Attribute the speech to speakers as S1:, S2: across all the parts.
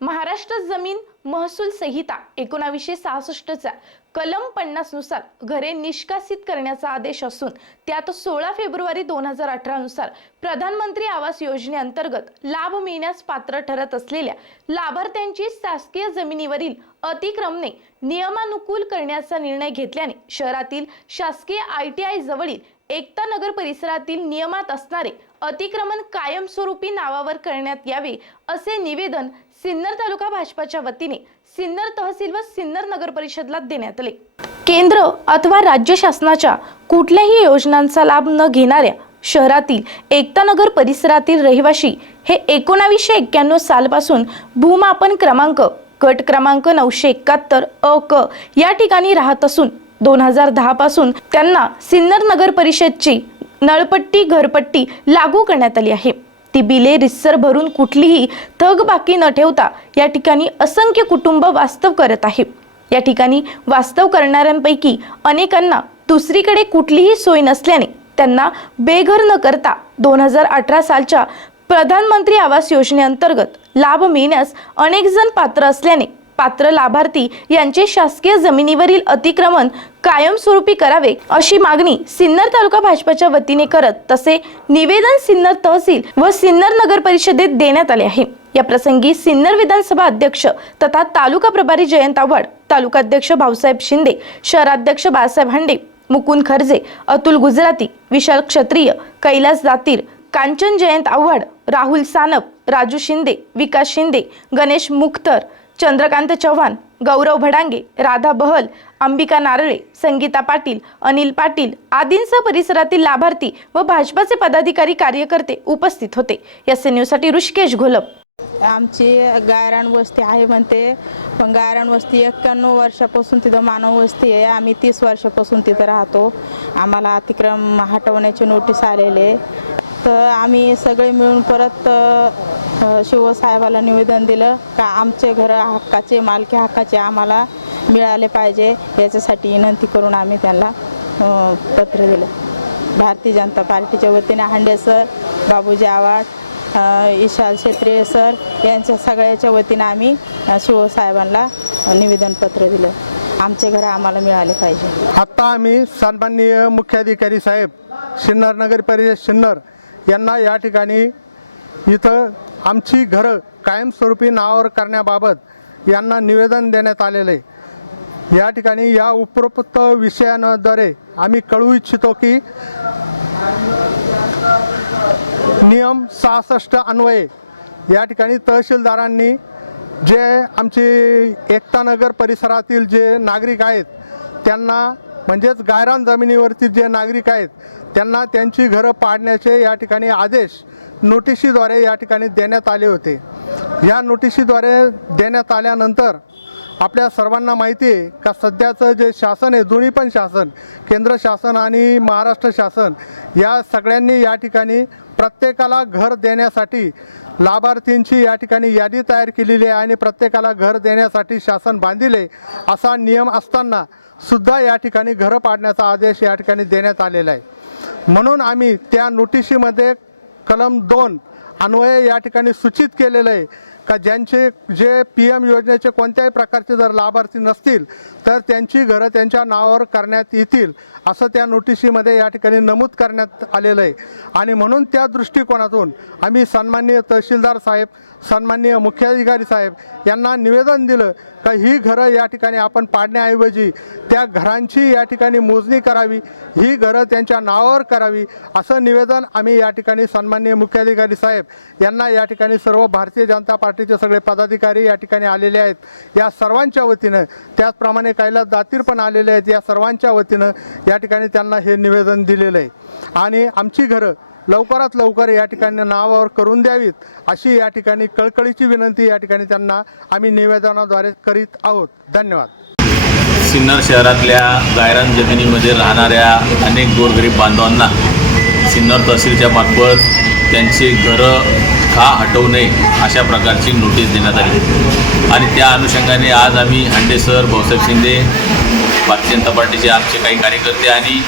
S1: महाराष्ट्र जमीन महसूल संहिता एकोणावीसशे सहासष्टचा कलम पन्नासनुसार घरे निष्कासित करण्याचा आदेश असून त्यात सोळा फेब्रुवारी दोन हजार अठरा नुसार प्रधानमंत्री आवास योजनेअंतर्गत लाभ मिळण्यास पात्र ठरत असलेल्या लाभार्थ्यांची शासकीय जमिनीवरील अतिक्रमणे नियमानुकूल करण्याचा निर्णय घेतल्याने शहरातील शासकीय आय टी आय जवळील एकता नगर परिसरातील नियमात असणारे अतिक्रमण कायमस्वरूपी नावावर करण्यात यावे असे निवेदन सिन्नर तालुका भाजपाच्या वतीने सिन्नर तहसील व सिन्नर नगर परिषदला देण्यात आले. केंद्र अथवा राज्य शासनाच्या कुठल्याही योजनांचा लाभ न घेणाऱ्या शहरातील एकता नगर परिसरातील रहिवासी हे एकोणावीसशे एक्क्याण्णव सालपासून भूमापन क्रमांक गट क्रमांक नऊशे एकाहत्तर अ क या ठिकाणी राहत असून दोन हजार दहा पासून त्यांना सिन्नर नगर परिषदची नळपट्टी घरपट्टी लागू करण्यात आली आहे. ती बिले रिस्सर भरून कुठलीही थकबाकी न ठेवता या ठिकाणी असंख्य कुटुंब वास्तव करत आहे. या ठिकाणी वास्तव करणाऱ्यांपैकी अनेकांना दुसरीकडे कुठलीही सोय नसल्याने त्यांना बेघर न करता दोन हजार अठरा सालच्या प्रधानमंत्री आवास योजनेअंतर्गत लाभ मिळण्यास अनेक जण पात्र असल्याने पात्र लाभार्थी यांचे शासकीय जमिनीवरील अतिक्रमण कायमस्वरूपी करावे अशी मागणी सिन्नर तालुका भाजपाच्या वतीने करत तसे निवेदन सिन्नर तहसील व सिन्नर नगर परिषदेत देण्यात आले आहे. या प्रसंगी सिन्नर विधानसभा अध्यक्ष तथा तालुका प्रभारी जयंत आव्हाड तालुकाध्यक्ष भाऊसाहेब शिंदे शहराध्यक्ष बाळासाहेब हांडे मुकुंद खर्जे अतुल गुजराती विशाल क्षत्रिय कैलास जातीर कांचन जयंत आव्हाड राहुल सानप राजू शिंदे विकास शिंदे गणेश मुखतर चंद्रकांत चव्हाण गौरव भडांगे राधा बहल अंबिका नारळे संगीता पाटील अनिल पाटील आदींसह परिसरातील लाभार्थी व भाजपाचे पदाधिकारी कार्यकर्ते उपस्थित होते. एस एन न्यूजसाठी ऋषिकेश घोलप.
S2: आमची गायरान वस्ती आहे म्हणते पण गायरान वस्ती एक्क्याण्णव वर्षापासून तिथं मानव वस्ती आहे. आम्ही तीस वर्षापासून तिथं राहतो. आम्हाला अतिक्रम हटवण्याची नोटीस आलेले. तर आम्ही सगळे मिळून परत शिवसाहेबाला निवेदन दिलं का आमचे घर हक्काचे मालकी हक्काचे आम्हाला मिळाले पाहिजे. याच्यासाठी विनंती करून आम्ही त्यांना पत्र दिलं. भारतीय जनता पार्टीच्या वतीने हांडे सर बाबूजी आवाड ईशाल विशाल क्षेत्रीय सर यांच्या सगळ्याच्या वतीनं आम्ही शिवसाहेबांना निवेदनपत्र दिलं. आमचे घर आम्हाला मिळाले पाहिजे.
S3: आत्ता आम्ही सन्माननीय मुख्याधिकारी साहेब सिन्नर नगर परिषद सिन्नर यांना या ठिकाणी इथं आमची घरं कायमस्वरूपी नावावर करण्याबाबत यांना निवेदन देण्यात आलेलं. आहे या ठिकाणी या उपरोक्त विषयाद्वारे आम्ही कळवू इच्छितो की नियम सहासष्ट अन्वये. या ठिकाणी तहसीलदारांनी जे आमचे एकतानगर परिसरातील जे नागरिक आहेत त्यांना म्हणजेच गायरान जमिनीवरती जे नागरिक आहेत त्यांना त्यांची घरं पाडण्याचे या ठिकाणी आदेश नोटिशीद्वारे या ठिकाणी देण्यात आले होते. या नोटिशीद्वारे देण्यात आल्यानंतर आपल्या सर्वांना माहिती आहे का सध्याचं जे शासन आहे दोन्ही पण शासन केंद्र शासन आणि महाराष्ट्र शासन या सगळ्यांनी या ठिकाणी प्रत्येकाला घर देण्यासाठी लाभार्थींची या ठिकाणी यादी तयार केलेली आहे आणि प्रत्येकाला घर देण्यासाठी शासन बांधिले असा नियम असताना सुद्धा या ठिकाणी घरं पाडण्याचा आदेश या ठिकाणी देण्यात आलेला आहे. म्हणून आम्ही त्या नोटिशीमध्ये कलम दोन अन्वये या ठिकाणी सूचित केलेलं आहे का ज्यांचे जे पी एम योजनेचे कोणत्याही प्रकारचे जर लाभार्थी नसतील तर त्यांची घरं त्यांच्या नावावर करण्यात येतील असं त्या नोटिशीमध्ये या ठिकाणी नमूद करण्यात आलेलं आहे. आणि म्हणून त्या दृष्टिकोनातून आम्ही सन्माननीय तहसीलदार साहेब सन्माननीय मुख्याधिकारी साहेब यांना निवेदन दिलं का ही घरं या ठिकाणी आपण पाडण्याऐवजी त्या घरांची या ठिकाणी मोजणी करावी ही घरं त्यांच्या नावावर करावी असं निवेदन आम्ही या ठिकाणी सन्माननीय मुख्याधिकारी साहेब यांना या ठिकाणी सर्व भारतीय जनता पार्टीचे सगळे पदाधिकारी या ठिकाणी आलेले आहेत. या सर्वांच्या वतीनं त्याचप्रमाणे कैलास दातीर पण आलेले आहेत. या सर्वांच्या वतीनं या ठिकाणी त्यांना हे निवेदन दिलेलं आहे. आणि आमची घरं लवकरात लवकर या ठिकाणी नावावर करून द्यावीत अशी या ठिकाणी कळकळीची विनंती या ठिकाणी त्यांना आम्ही निवेदनाद्वारे करीत आहोत. धन्यवाद.
S4: सिन्नर शहरातल्या गायरान जमिनीमध्ये राहणाऱ्या अनेक गोरगरीब बांधवांना सिन्नर तहसीलच्या मार्फत त्यांची घरं खा हटवू नये अशा प्रकारची नोटीस देण्यात आली. आणि त्या अनुषंगाने आज आम्ही हांडे सर भाऊसाहेब शिंदे भारतीय जनता पार्टीचे आमचे काही कार्यकर्ते आणि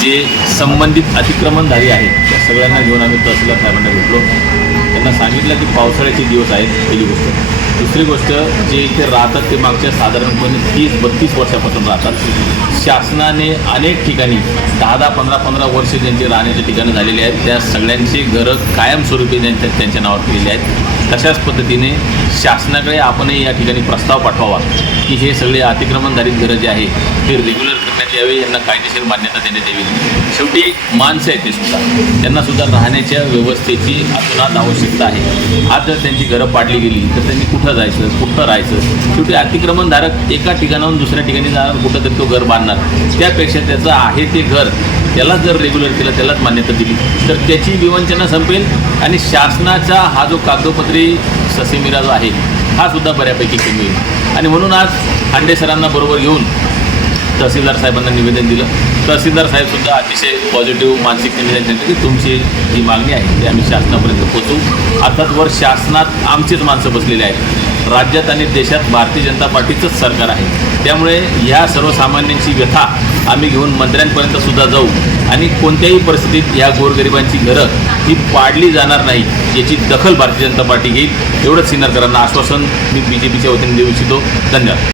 S4: जे संबंधित अतिक्रमणधारी आहेत त्या सगळ्यांना घेऊन आम्ही तहसीलदार साहेबांना भेटलो. त्यांना सांगितलं की पावसाळ्याचे दिवस आहेत पहिली गोष्ट. दुसरी गोष्ट जे इथे राहतात ते मागच्या साधारणपणे म्हणजे तीस बत्तीस वर्षापासून राहतात. शासनाने अनेक ठिकाणी दहा दहा पंधरा पंधरा वर्ष ज्यांची राहण्याची ठिकाणं झालेली आहेत त्या सगळ्यांची घरं कायमस्वरूपी त्यांच्या त्यांच्या नावावर केलेली आहेत. तशाच पद्धतीने शासनाकडे आपणही या ठिकाणी प्रस्ताव पाठवावा. की हे सगळे अतिक्रमणधारित घरं जे आहे ते रेग्युलर करण्यात यावे यांना कायदेशीर मान्यता देण्यात यावी. शेवटी माणसं आहेत ते सुद्धा. त्यांना सुद्धा राहण्याच्या व्यवस्थेची अतुनात आवश्यकता आहे. आज जर त्यांची घरं पाडली गेली तर त्यांनी कुठं जायचं कुठं राहायचं? शेवटी अतिक्रमणधारक एका ठिकाणाहून दुसऱ्या ठिकाणी जाणार कुठं तरी तो घर बांधणार. त्यापेक्षा त्याचं आहे ते घर त्याला जर रेग्युलर केलं त्यालाच मान्यता दिली तर त्याची विवंचना संपेल आणि शासनाचा हा जो कागदोपत्री ससेमिरा जो आहे हा सुद्धा बऱ्यापैकी कमी होईल. आणि म्हणून आज हांडे सरांना बरोबर घेऊन तहसीलदार साहेबांना निवेदन दिलं. तहसीलदार साहेबसुद्धा अतिशय पॉझिटिव्ह मानसिकतेने त्यांनी की तुमची जी मागणी आहे ती आम्ही शासनापर्यंत पोचवू अर्थात वर शासनात आमचीच माणसं बसलेली आहेत. राज्यात आणि देशात भारतीय जनता पार्टीचंच सरकार आहे. त्यामुळे ह्या सर्वसामान्यांची व्यथा आम्ही घेऊन मंत्र्यांपर्यंत सुद्धा जाऊ. आणि कोणत्याही परिस्थितीत ह्या गोरगरिबांची घरं ही पाडली जाणार नाही याची दखल भारतीय जनता पार्टी घेईल एवढंच सिन्नरकरांना आश्वासन मी बी जे पीच्या वतीने देऊ इच्छितो. धन्यवाद.